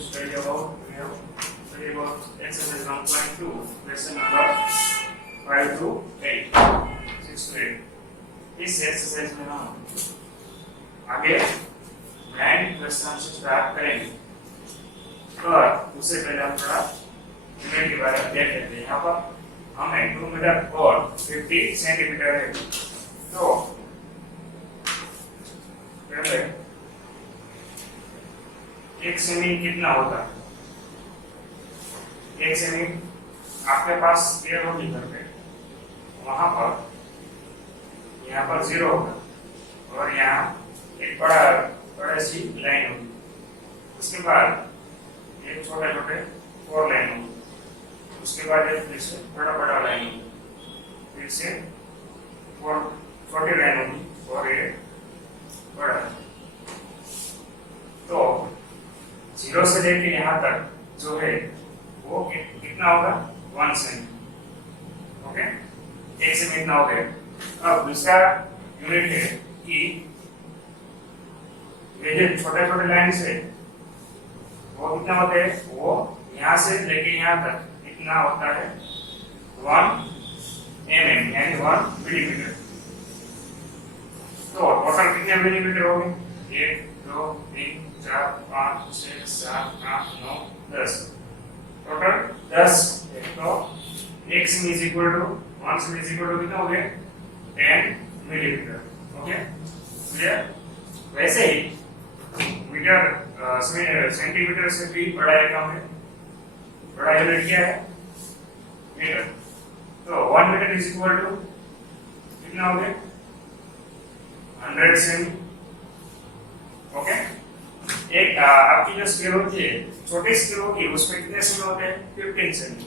study about exercise 1.2, question number 5 to 8, 6 to 8. इस exercise में हम आगे मैन क्वेश्चन से स्टार्ट करेंगे। तो उससे पहले हम थोड़ा यूनिट के बारे में देख लेते हैं। यहाँ पर हमें 2 मीटर और 50 सेंटीमीटर है। तो पहले 1 सेमी कितना होता है? 1 सेमी आपके पास स्क्वायर होगी घर पे, वहां पर यहाँ पर 0 होगा और यहाँ एक बड़ा सी लाइन होगी। उसके बाद एक छोटे छोटे 4 लाइन होगी। उसके बाद एक फिर से बड़ा लाइन होगी, फिर से 4 छोटी लाइन होगी और एक बड़ा। तो 0 से लेकर यहाँ तक जो है वो कितना होगा? 1 सेमी। ओके, 1 सेमी इतना हो गया। अब दूसरा यूनिट है कि ये जो छोटे छोटे लाइन है वो कितना होते हैं? वो यहाँ से लेके यहाँ तक कितना होता है? 1 mm यानी 1 मिलीमीटर। तो टोटल कितने मिलीमीटर हो गए? 1 2 3 4 5 6 7 8 9 10। टोटल 10 है। तो 1 सेमी इज इक्वल टू 1 सेमी इज इक्वल टू कितना हो गया? 10 मिलीमीटर। Okay, clear? वैसे ही मीटर सेंटीमीटर से भी बड़ा है कम है। बड़ा यूनिट क्या है? मीटर। तो 1 मीटर इज इक्वल टू कितना हो गया? 100 सेमी। ओके, एक आपकी जो स्केल होती है, छोटी स्केल होगी उसमें कितने सेमी होते हैं? 15 सेमी।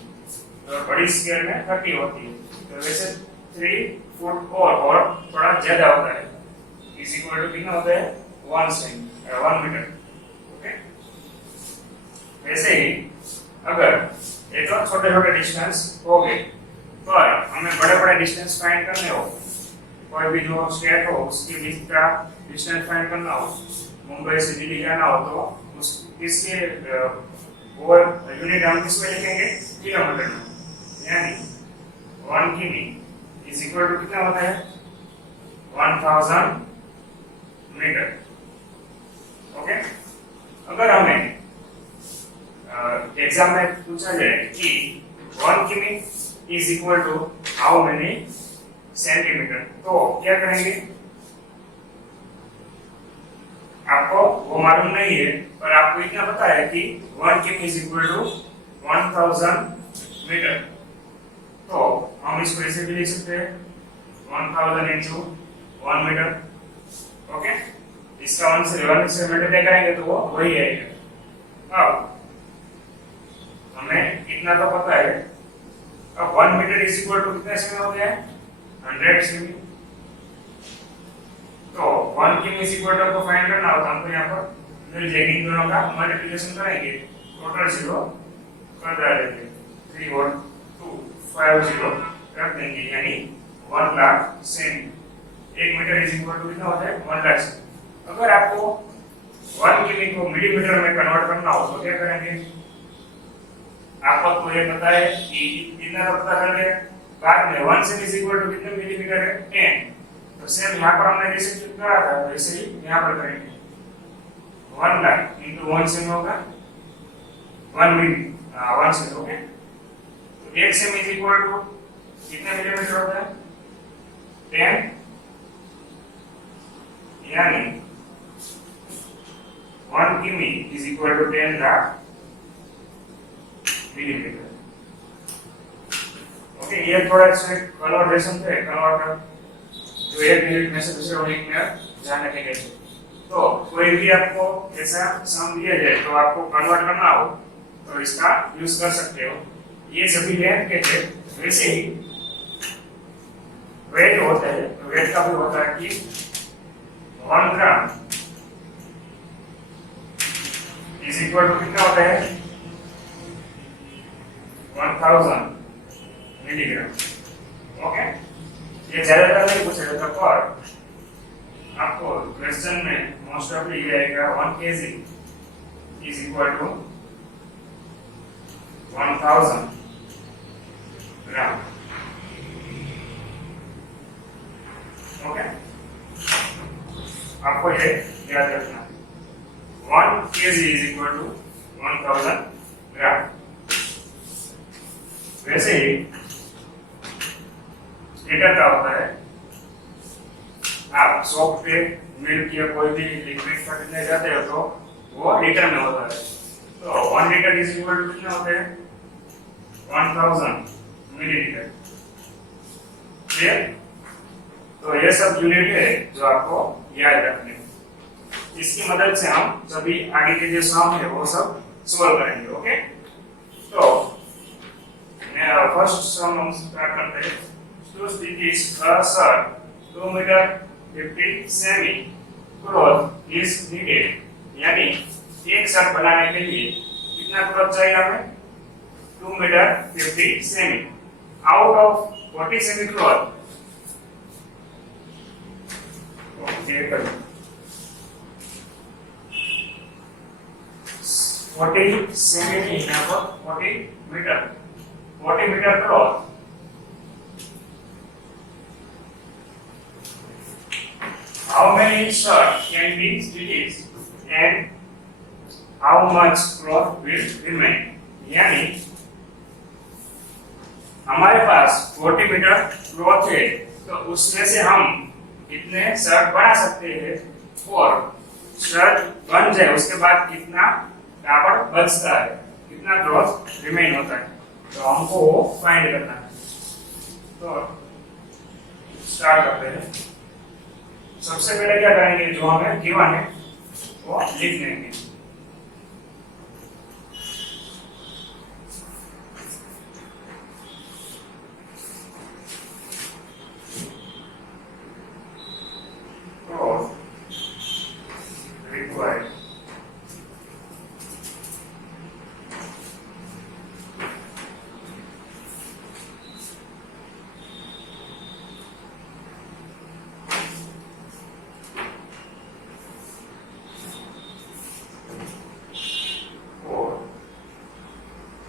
और बड़ी स्केल में 30 होती है। तो वैसे 3 फुट और थोड़ा ज्यादा होता है। इज इक्वल टू कितना होता है? 1 सेमी 1 मीटर। ओके, वैसे ही अगर ये तो छोटे छोटे डिस्टेंस हो गए, तो हमें बड़े बड़े डिस्टेंस फाइंड करने हो, कोई भी जो स्टेट हो उसके बीच का डिस्टेंस फाइंड करना हो, मुंबई से दिल्ली जाना हो, तो उस इसके वो यूनिट हम किसमें लिखेंगे? किलोमीटर में। यानी 1 किमी इज इक्वल टू कितना होता है? 1000 मीटर। ओके, अगर हमें एग्जाम में पूछा जाए कि 1 किमी is equal to how many centimetre, तो क्या करेंगे? आपको वो मालूम नहीं है, पर आपको इतना पता है कि 1 किमी इज इक्वल टू 1000 मीटर। तो हम इसको ऐसे भी लिख सकते हैं 1000 into 1 मीटर। ओके, इसका 1 से मल्टीप्लाई करेंगे तो वो वही आएगा। अब हमें इतना तो पता है। अब 1 मीटर इज इक्वल टू कितने सेमी होते हैं? 100 सेमी। तो 1 किमी इज इक्वल टू को फाइंड करना होता है, हमको यहाँ पर मिल जाएगी। इन दोनों का मल्टीप्लिकेशन करेंगे, टोटल 0 कर देंगे, 3 और 2 5 0 रख देंगे, यानी 1 लाख सेमी। 1 मीटर इज इक्वल टू कितना होता है? 1 लाख सेमी। अगर आपको 1 किमी को मिलीमीटर में कन्वर्ट करना हो तो क्या करेंगे? आपको तो ये पता है कि इतना तो पता कर लिया। बाद में 1 सेमी इज इक्वल टू कितने मिलीमीटर है? 10। तो सेम यहाँ पर हमने जैसे क्लिक करा था वैसे ही यहाँ पर करेंगे। 1 लाख into 1 सेमी होगा 1 मिली 1 सेमी। ओके, तो 1 सेमी इज इक्वल टू कितने मिलीमीटर होता है? 10, यानी 1 किमी is equal to 10 lakh millimetre. Okay, ये थोड़ा इसमें कन्वर्सेशन थे, कन्वर्टर जो 1 मिनट में से दूसरे 1 मिनट जाने के लिए। तो कोई भी आपको ऐसा सम दिया जाए तो आपको कन्वर्ट करना हो तो इसका यूज कर सकते हो। ये सभी लेंथ के थे। वैसे ही वेट होता है, तो वेट का भी होता है कि 1 ग्राम इज इक्वल टू कितना होता है? 1000 मिलीग्राम। ओके, ये ज्यादातर नहीं पूछा जाता, पर आपको क्वेश्चन में मोस्ट ऑफ ये आएगा 1 kg is equal to 1000 gram. Okay, आपको ये याद रखना है। 1 kg is equal to 1000 gram. वैसे ही लीटर का होता है, आप शॉप पे मिल्क या कोई भी लिक्विड खरीदने जाते हो तो वो लीटर में होता है। तो 1 लीटर इज इक्वल टू कितना होता है? 1000 मिलीलीटर। क्लियर? तो ये सब यूनिट है जो आपको याद रखने हैं। इसकी मदद से हम सभी आगे के जो सम है वो सब सॉल्व करेंगे। ओके, तो फर्स्ट सम हम स्टार्ट करते हैं। तो स्थिति सर 2 मीटर 50 सेमी क्लॉथ इज नीडेड, यानी एक शर्ट बनाने के लिए कितना क्लॉथ चाहिए हमें? 2 मीटर 50 सेमी। आउट ऑफ 40 सेमी क्लॉथ, ओके, 40 सेमी यहाँ पर 40 metre cloth, how many shirts can be stitched and how much cloth will remain? यानी हमारे पास 40 मीटर क्लॉथ है, तो उसमें से हम कितने शर्ट बना सकते हैं और शर्ट बन जाए उसके बाद कितना कापड़ बचता है, कितना क्लॉथ रिमेन होता है, तो हमको वो फाइंड करना है। तो स्टार्ट करते हैं। सबसे पहले क्या करेंगे, जो हमें गिवन है वो लिख लेंगे। required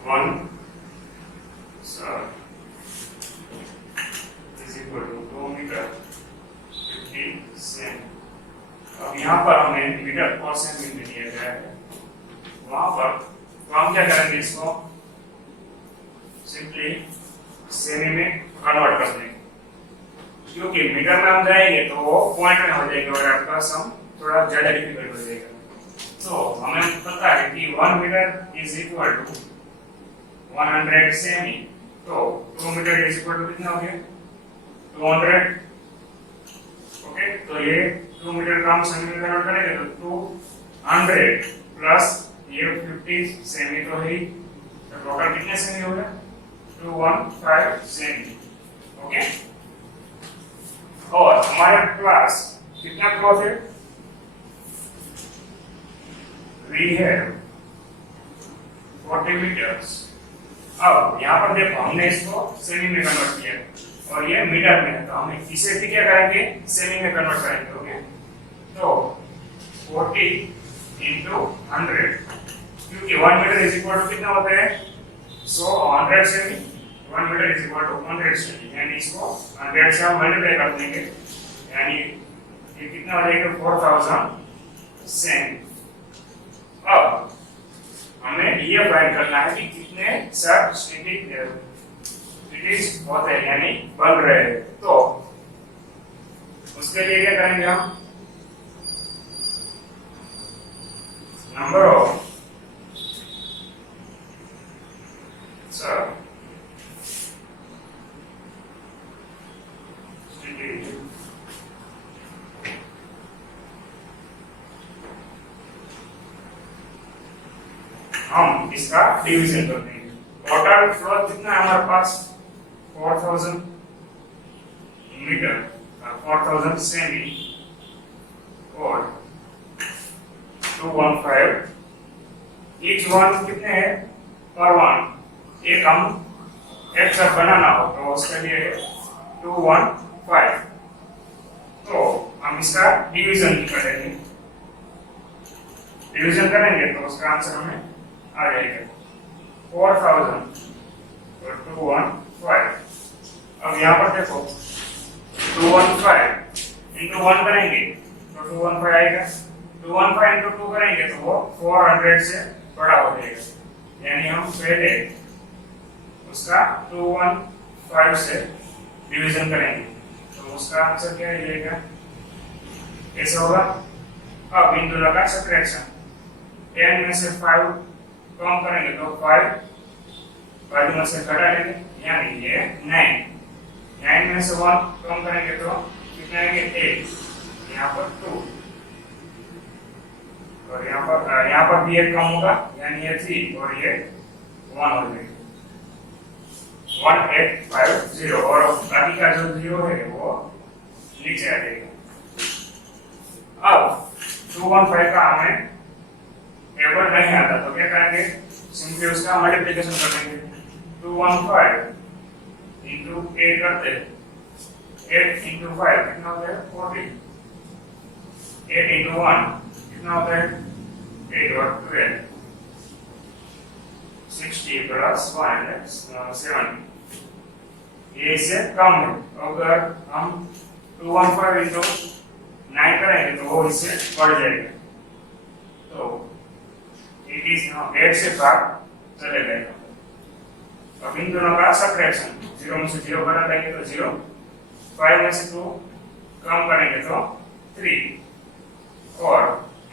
one sir is equal to 2 metre 50 cent. अब यहाँ पर हमें मीटर और सेंट में दिया गया है, वहां पर तो हम क्या करेंगे, इसको सिंपली सेमी में कन्वर्ट कर देंगे, क्योंकि मीटर में हम जाएंगे तो वो पॉइंट में हो जाएगा और आपका सम थोड़ा ज्यादा डिफिकल्ट हो जाएगा। तो हमें पता है कि 1 मीटर इज इक्वल टू 100 सेमी, तो 2 मीटर इज इक्वल टू कितना हो गया? 200। ओके, तो ये 2 मीटर का हम सेमी में कन्वर्ट करेंगे तो 200 प्लस ये 50 सेमी तो है, तो टोटल कितने सेमी हो गया? 215 सेमी। ओके, और हमारे पास कितना क्लॉथ है? We have 40 meters। अब यहाँ पर देखो हमने इसको सेमी में कन्वर्ट किया और ये मीटर में है, तो हम इसे भी क्या करेंगे, सेमी में कन्वर्ट करेंगे। ओके, तो 40 into 100, क्योंकि 1 मीटर इज इक्वल टू कितना होता है? सो 100 सेमी, 1 मीटर इज इक्वल टू 100 सेमी, यानी इसको 100 से हम मल्टीप्लाई कर देंगे, यानी ये कितना हो जाएगा? 4000 सेमी। अब हमें ये फाइंड करना है कि कितने शर्ट स्टिचिंग होते हैं, यानी बन रहे हैं। तो उसके लिए क्या करेंगे हम? नंबर ऑफ शर्ट स्टिचिंग हम इसका डिवीजन कर देंगे। टोटल क्लॉथ कितना है हमारे पास? 4000 मीटर, 4000 सेमी और 215। ईच वन कितने हैं? पर वन एक हम एक शर्ट बनाना हो तो उसके लिए 215। तो हम इसका डिवीजन करेंगे, डिवीजन करेंगे तो उसका आंसर हमें आ जाएगा। 4000 तो 215। अब यहाँ पर देखो 215 इंटू 1 करेंगे तो 215 आएगा। 215 इंटू 2 करेंगे तो वो 400 से बड़ा हो जाएगा, यानी हम पहले उसका 215 से डिवीजन करेंगे तो उसका आंसर क्या आएगा, ऐसा होगा। अब इन दोनों का सब्ट्रैक्शन, 10 में से 5 कम करेंगे तो 5 बाजू में से घटा लेंगे, यानी ये 9। 9 में से 1 कम करेंगे तो कितना आएंगे 8, यहाँ पर 2 और यहाँ पर भी 1 कम होगा, यानी ये 3 और ये 1 हो जाएगा 1850 और बाकी का जो 0 है वो नीचे आ जाएगा। अब 215 का हमें टेबल नहीं आता तो क्या करेंगे, सिंपली उसका मल्टीप्लिकेशन कर देंगे। 215 इंटू 8 करते हैं, 8 इंटू 5 कितना होता है 40, 8 इंटू 1 कितना होता है 8 और 12, 60 प्लस 170। ये इससे कम है। अगर हम 215 इंटू 9 करेंगे तो वो इससे बढ़ जाएगा, तो 8 से भाग चले जाएगा। अब इन दोनों का सब्ट्रैक्शन, 0 में से 0 घटा देंगे तो 0, 5 में से 2 कम करेंगे तो 3 और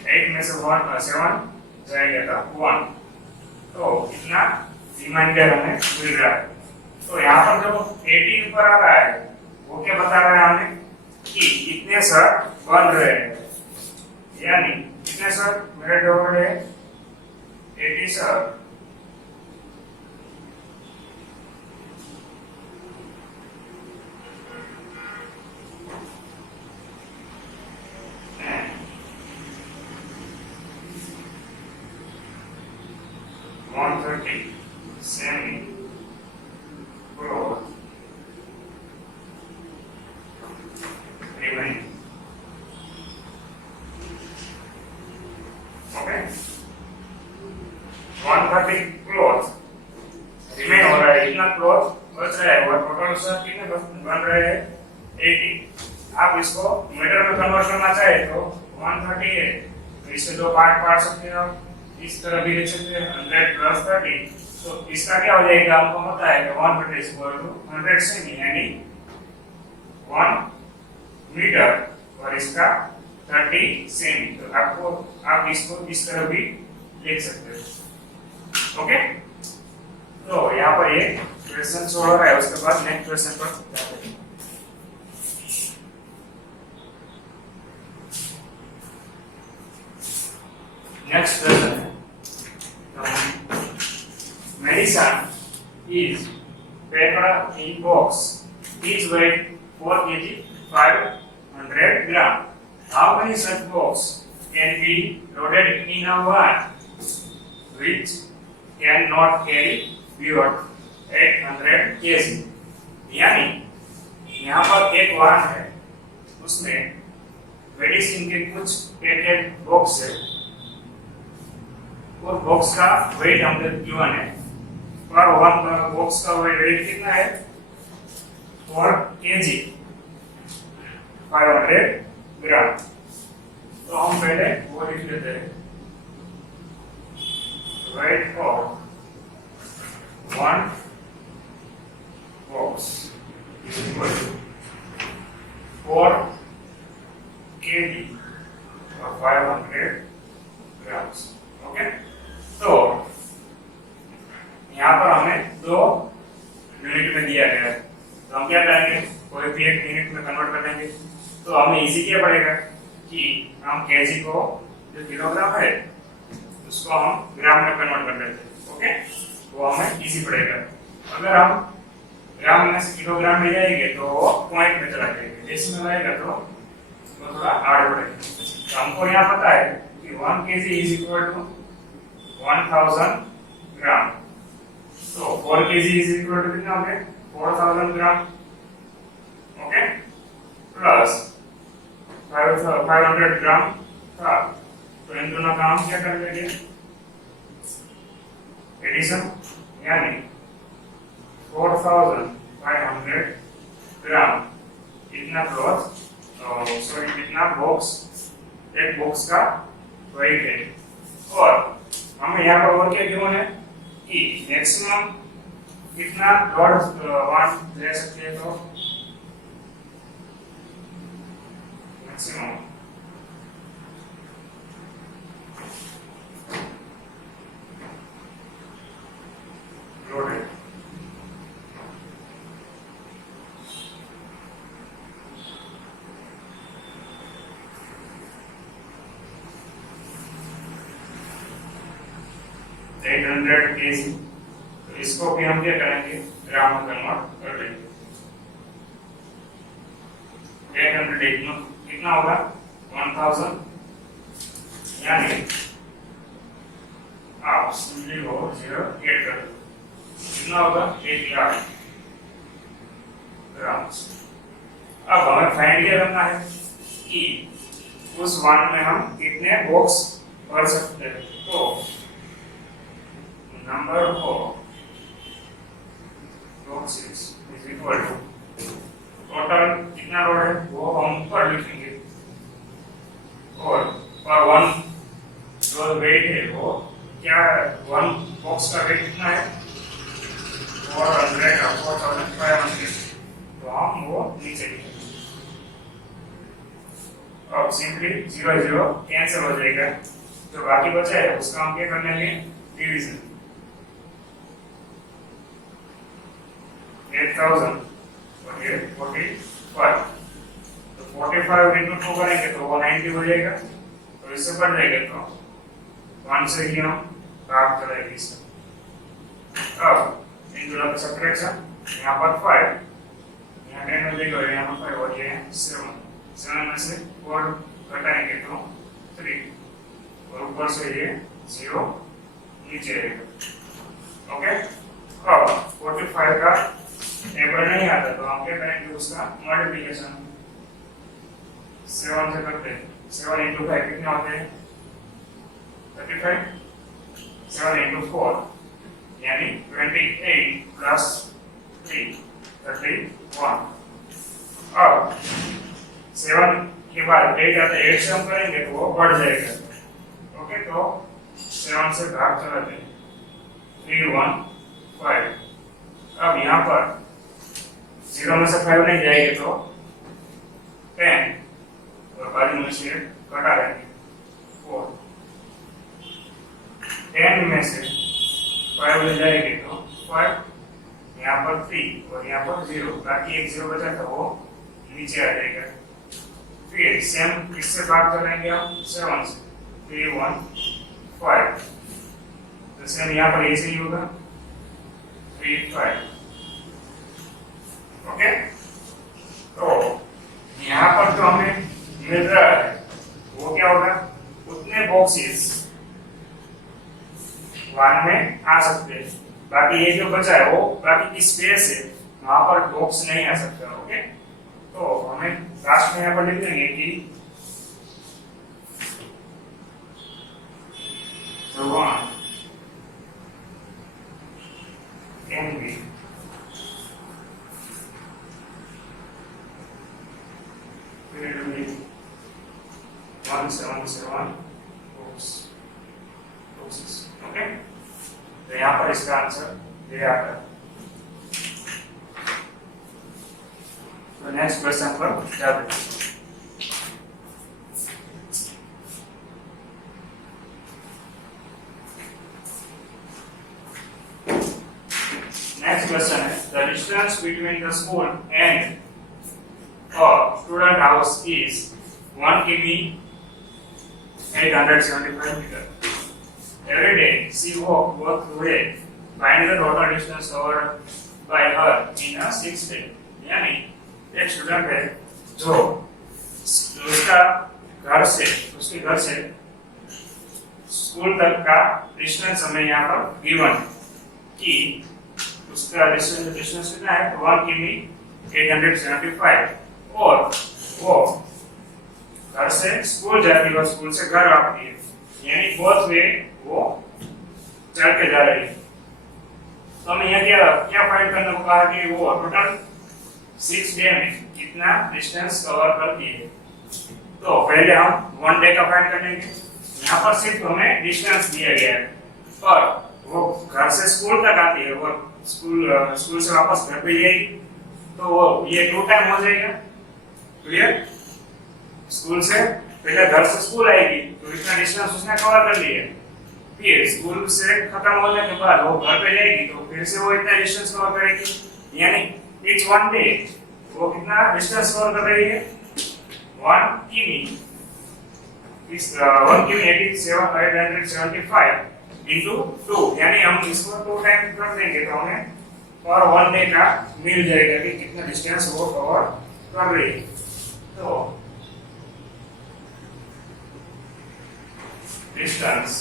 8 में से 7 जाएगा तो 1, तो इतना रिमाइंडर हमें मिल रहा है। तो यहाँ पर जो 80 ऊपर आ रहा है वो क्या बता रहा है हमें कि इतने शर्ट बन रहे हैं, यानी कितने शर्ट मेरे हो रहे हैं 80 shirt. semi cloth remain. Okay, 130 cloth remain हो रहा है, इतना क्लॉथ बच रहा है और टोटल सर कितने बन रहे हैं 80। आप इसको मीटर में कन्वर्ट करना चाहे तो 130 है, तो इससे दो पार्ट पाड़ सकते हो आप, इस तरह भी लिख सकते हैं 100 प्लस 30। तो इसका क्या हो जाएगा, आपको पता है कि 1 is equal to 100 सेमी यानी 1 मीटर और इसका 30 सेमी। तो आप इसको इस तरह भी लिख सकते हो। ओके, तो यहाँ पर ये क्वेश्चन सोल्व हो रहा है, उसके बाद नेक्स्ट क्वेश्चन पर जाते हैं। नेक्स्ट क्वेश्चन है, medicine is packed in box, each weight 4 kg 500 gram. How many such box can be loaded in a van which cannot carry beyond 800 kg? यानी यहाँ पर एक वाहन है, उसमें मेडिसिन के कुछ पैकेट बॉक्स है और बॉक्स का वेट हमने गिवन है, और वन बॉक्स का वेट कितना है 4 kg 500 ग्राम। तो हम पहले वो लिख लेते हैं, weight of 1 box is equal to 4 kg और 500 ग्राम्स। ओके, तो यहाँ पर हमें 2 यूनिट में दिया गया है, तो हम क्या करेंगे, कोई भी एक यूनिट में कन्वर्ट कर देंगे। तो हमें इजी क्या पड़ेगा कि हम केजी को जो किलोग्राम है उसको हम ग्राम में कन्वर्ट कर देते हैं। ओके, वो हमें इजी पड़ेगा। अगर हम ग्राम में से किलोग्राम ले जाएंगे तो पॉइंट में चला जाएगा, डेसिमल आएगा तो थोड़ा हार्ड पड़ेगा। तो हमको यहाँ पता है कि 1 kg इज इक्वल टू 1000 ग्राम, तो 4 kg इज इक्वल टू कितना हो गया 4000 ग्राम। ओके, प्लस 500 ग्राम था, तो इन दोनों का हम क्या कर लेंगे एडिशन, यानी 4500 ग्राम इतना क्लॉथ, सॉरी इतना बॉक्स, एक बॉक्स का वेट है। और हमें यहाँ पर और क्या गिवन है कि मैक्सिमम कितना लोड वहां ले सकते हैं, तो मैक्सिमम लोड है 800 kg। तो इसको भी हम क्या करेंगे, ग्राम में कन्वर्ट कर लेंगे। 800 कितना होगा 1000, यानी आप सिंपली वो 0 ऐड कर दो, कितना होगा 1 लाख ग्राम। अब हमें फाइंड क्या करना है कि उस वन में हम कितने बॉक्स भर सकते हैं। तो number of boxes is equal to total कितना लोड है वो हम ऊपर लिखेंगे, और पर वन जो वेट है वो क्या, वन बॉक्स का वेट कितना है 400 और 4500, तो हम वो नीचे लिखेंगे। अब सिंपली 0 0 कैंसिल हो जाएगा, जो बाकी बचा है उसका हम क्या कर लेंगे, डिवीजन। 8000 और ये 45, तो 45 into 2 करेंगे तो वो 90 हो जाएगा, तो इससे बढ़ जाएगा तो 1 से ही हम भाग करेंगे इसे। अब इंटू द सब्ट्रैक्शन, यहाँ पर 5, यहाँ 10 हो जाएगा, यहाँ पर 5 हो जाएगा 7, 7 में से 4 घटाएंगे तो 3, और ऊपर से ये 0 नीचे आएगा। ओके, अब 45 का टेबल नहीं आता तो हम क्या करेंगे, उसका मल्टीप्लिकेशन 7 से करते हैं। 7 into 5 कितने होते हैं 35, 7 into 4 यानी 28 plus 3 31। अब 7 के बाद 8 आता है, 8 से हम करेंगे तो वो बढ़ जाएगा। ओके, तो 7 से भाग चलाते हैं 3 1 5। अब यहाँ पर 0 में से 5 नहीं जाएंगे तो 10, और बाजू में से घटा देंगे 4। 10 में से 5 ले जाएंगे तो 5, यहाँ पर 3 और यहाँ पर 0, बाकी एक 0 बचा था वो नीचे आ जाएगा। फिर सेम किससे भाग करेंगे हम, 7 से, 3 1 5, तो सेम यहाँ पर ऐसे ही होगा 3 5। ओके, तो यहाँ पर जो हमें मिल रहा है वो क्या होगा, उतने बॉक्सेस वन में आ सकते हैं, बाकी ये जो बचा है वो बाकी की स्पेस है, वहां पर बॉक्स नहीं आ सकता। ओके, तो हमें लास्ट में यहाँ पर लिख देंगे कि the one can be 177 boxes। Okay, तो यहाँ पर इसका आंसर ये आता है। तो नेक्स्ट क्वेश्चन पर जाते हैं। Next question है, the distance between the school and a student house is 1 km 875 meter. Every day she walk both way. Find the total distance covered by her in a 6 day. यानी एक student है जो उसके घर से school तक का डिस्टेंस हमें यहाँ पर गिवन कि उसका डिस्टेंस कितना है 1 किमी 875, और वो घर से स्कूल जाती है, स्कूल से घर आती है, यानी बोथ वे वो चल के जा रही है। तो हमें यहाँ क्या क्या फाइंड करने को कहा कि वो टोटल 6 डे में कितना डिस्टेंस कवर करती है। तो पहले हम 1 डे का फाइंड करेंगे। यहाँ पर सिर्फ हमें डिस्टेंस दिया गया है, पर वो घर से स्कूल तक आती है, वो स्कूल से वापस घर पे जाएगी, तो वो ये 2 टाइम हो जाएगा। क्लियर? स्कूल से पहले घर से स्कूल आएगी तो इतना डिस्टेंस उसने कवर कर लिया। फिर स्कूल से खत्म होने के बाद वो घर पे जाएगी तो फिर से वो इतना डिस्टेंस कवर करेगी। यानी इट्स 1 डे वो कितना डिस्टेंस कवर कर रही है? 1 किमी। इस 1 किमी 875 into 2, यानी हम इसको 2 टाइम कर देंगे तो हमें पर 1 डे का मिल जाएगा कि कितना डिस्टेंस वो कवर कर रही है। तो डिस्टेंस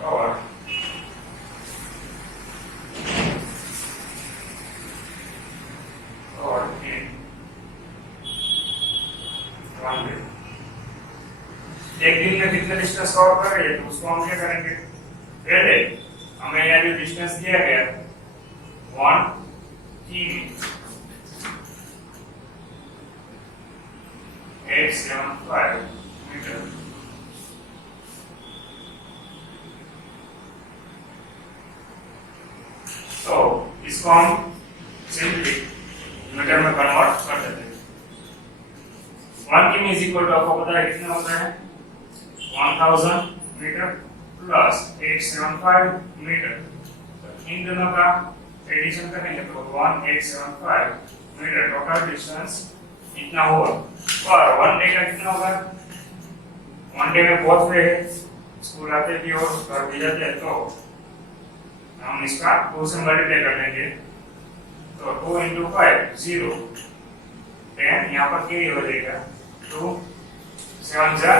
कवर एक दिन में कितना डिस्टेंस कवर कर रही है तो उसको हम क्या करेंगे? पहले हमें यहाँ जो डिस्टेंस दिया गया 1 किमी 875 मीटर, तो इसको हम सिंपली मीटर में कन्वर्ट कर देते हैं। 1 किमी इज इक्वल टू, आपको पता है कितना होता है? 1000 मीटर प्लस 875 मीटर। तो इन दोनों का एडिशन करेंगे तो 1875 मीटर टोटल डिस्टेंस इतना होगा। और 1 डे का कितना होगा? 1 डे में बहुत वे स्कूल आते भी और घर भी जाते हैं, तो हम इसका 2 से मल्टीप्लाई कर लेंगे तो 2 into 5 0 10, यहाँ पर क्या हो जाएगा? 2 7 जा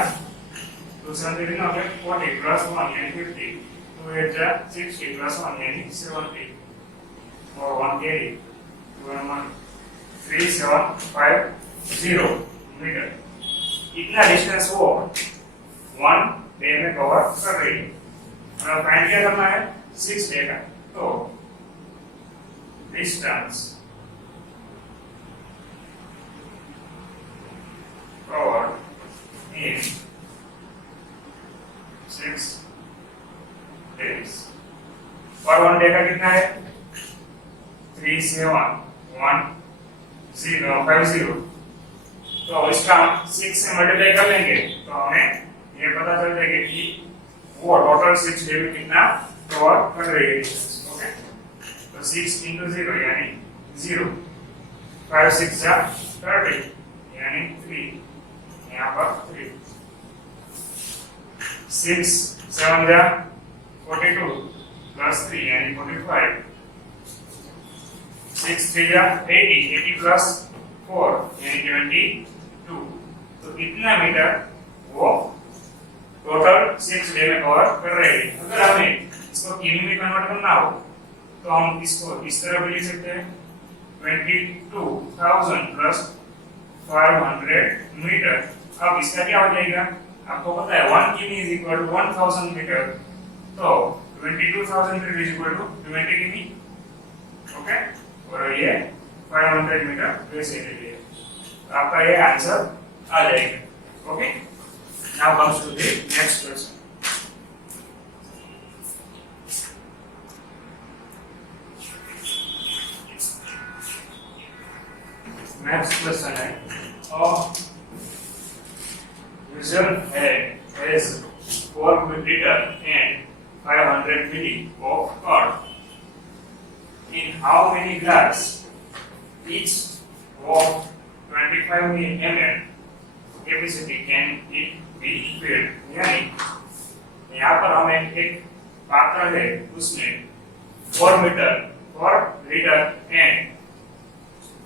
2 7 3 हो गया 40 प्लस 1 यानी 50, 2 8 जा 60 प्लस 1 यानी 70 और 1 कैरी 2 and 1 3750 मीटर। इतना डिस्टेंस वो 1 डे में कवर कर रही है। और फाइंड क्या करना है? 6 डे का। तो डिस्टेंस कवर इन 6 days। और 1 डे का कितना है? 37150। तो इसका हम 6 से मल्टीप्लाई कर लेंगे तो हमें ये पता चल जाएगा कि वो टोटल 6 डे में कितना कवर कर रही है। ओके, तो 6 into 0 यानी 0, 5 6 जा 30 यानी 3, यहाँ पर 3, 6 7 जा 42 प्लस 3 यानी 45, 6 3 जा 80 प्लस 4 यानी 22। तो इतना मीटर वो टोटल 6 डे में कवर कर रहे हैं। अगर हमें इसको किमी में कन्वर्ट करना हो तो हम इसको इस तरह भी लिख सकते हैं 22,000 प्लस 500 मीटर। अब इसका क्या हो जाएगा? आपको पता है 1 किमी इज इक्वल टू 1000 मीटर, तो 22,000 मीटर इज इक्वल टू 20 किमी। ओके, और ये 500 मीटर वैसे ले लिए, आपका ये आंसर आ जाएगा। Okay, now comes to the next question. Next question है, user has 4 liter and 500 milli of curd. In how many glass each of 25 ml capacity can it be filled? यानी यहाँ पर हमें एक पात्र है, उसमें 4 लीटर एंड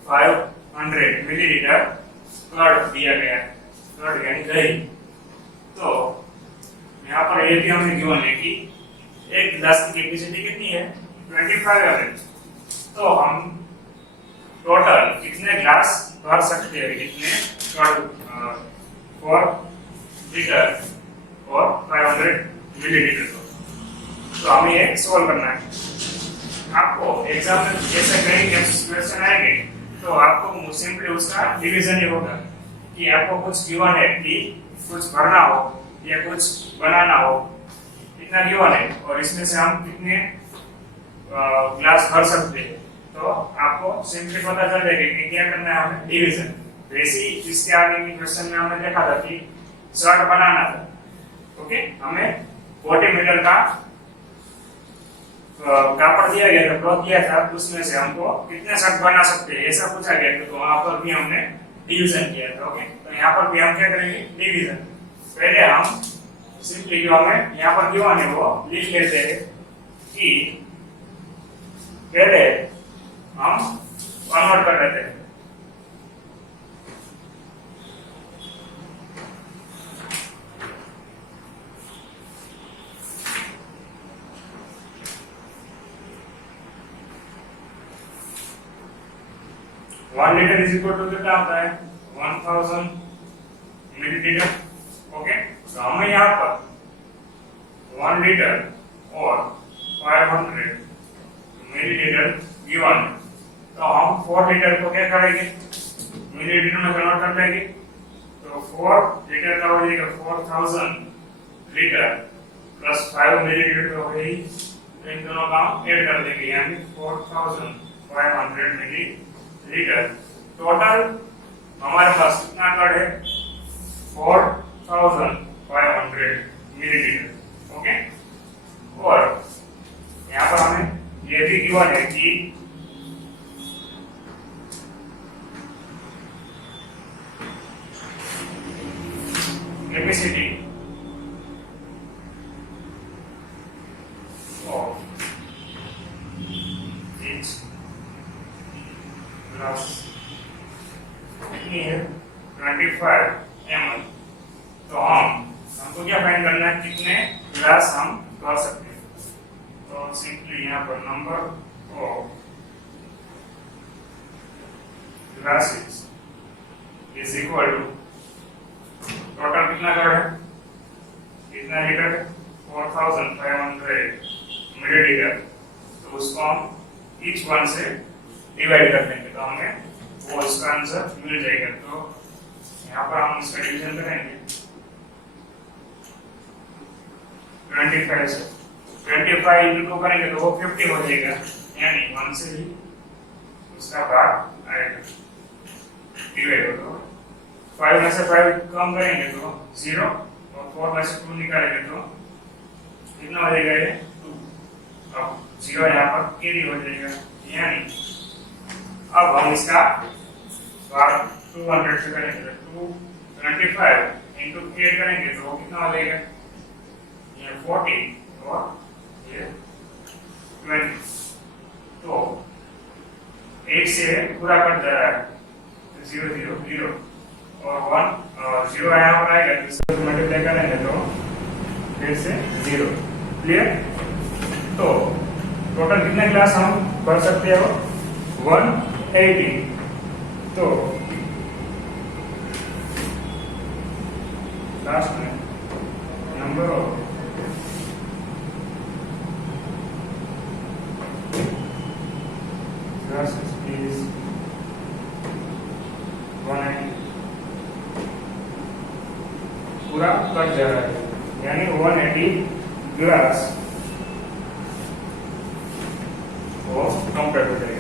500 मिलीलीटर कर्ड दिया गया है, कर्ड यानी दही। तो यहाँ पर ये भी हमें गिवन है कि एक गिलास की कैपेसिटी कितनी है? 25 ml। तो हम टोटल कितने ग्लास भर सकते हैं, कितने कर्ड 4 लीटर और 500 मिलीलीटर। तो हमें ये सोल्व करना है। आपको एग्जाम में जैसे कई क्वेश्चन आएंगे तो आपको सिंपली उसका डिवीजन ही होगा कि आपको कुछ गिवन है कि कुछ भरना हो या कुछ बनाना हो, कितना गिवन है और इसमें से हम कितने क्लास भर सकते हैं, तो आपको सिंपली पता चल जाएगा कि क्या करना है हमें, डिवीजन। वैसे ही इसके आगे के क्वेश्चन में हमने देखा था कि शर्ट बनाना था। ओके, हमें 40 मीटर का कापड़ दिया गया था, क्लॉथ दिया था, उसमें से हमको कितने शर्ट बना सकते हैं ऐसा पूछा गया था, तो वहां पर भी हमने डिवीजन किया था। ओके, तो यहाँ पर भी हम क्या करेंगे, डिवीजन। पहले हम सिंपली जो हमें यहाँ पर गिवन है वो लिख लेते हैं कि पहले हम कन्वर्ट कर लेते हैं। One litre is equal to कितना होता है, 1000 मिलीलीटर। ओके, तो हमें यहाँ पर 1 लीटर और 500 मिलीलीटर गिवन, तो हम 4 लीटर को क्या करेंगे, मिलीलीटर में कन्वर्ट कर लेंगे। तो 4 लीटर का हो जाएगा 4000 लीटर प्लस 5 मिलीलीटर का हो जाएगी, इन दोनों का ऐड कर देंगे, यानी 4500 मिलीलीटर। टोटल हमारे पास कितना कण है, 4500 मिलीलीटर। ओके, और यहाँ पर हमें ये भी गिवन है कि कैपेसिटी ऑफ each glass कितनी है, 25 ml। तो हमको क्या फाइंड करना है, कितने ग्लास हम भर सकते हैं। तो सिंपली यहाँ पर number of glasses is equal to total कितना कर है, कितना लीटर, 4500 मिलीलीटर। तो उसको हम ईच वन से डिवाइड कर देंगे, तो हमें वो इसका आंसर मिल जाएगा। तो यहाँ पर हम इसका डिवीजन करेंगे 25 से, 25 इंटू 2 करेंगे तो वो 50 हो जाएगा, यानी 1 से ही उसका भाग आएगा, डिवाइड हो। 5 में से 5 कम करेंगे तो 0, और 4 में से 2 निकालेंगे तो कितना हो जाएगा, ये 2। अब 0 यहाँ पर कैरी हो जाएगा, यानी अब हम इसका भाग 200 से करेंगे, तो 225 इंटू 8 करेंगे तो कितना हो जाएगा, ये 40 और ये 20। तो 8 से पूरा कट जा रहा है, 0 0 0 और 1 0 यहाँ पर आएगा, इसको मल्टीप्लाई करेंगे तो फिर से 0। क्लियर। तो टोटल कितने ग्लास हम भर सकते हो, 180। तो लास्ट में नंबर ऑफ glasses is 180। पूरा कट जा रहा है, यानी 180 ग्लास वो कंप्लीट हो जाएगा।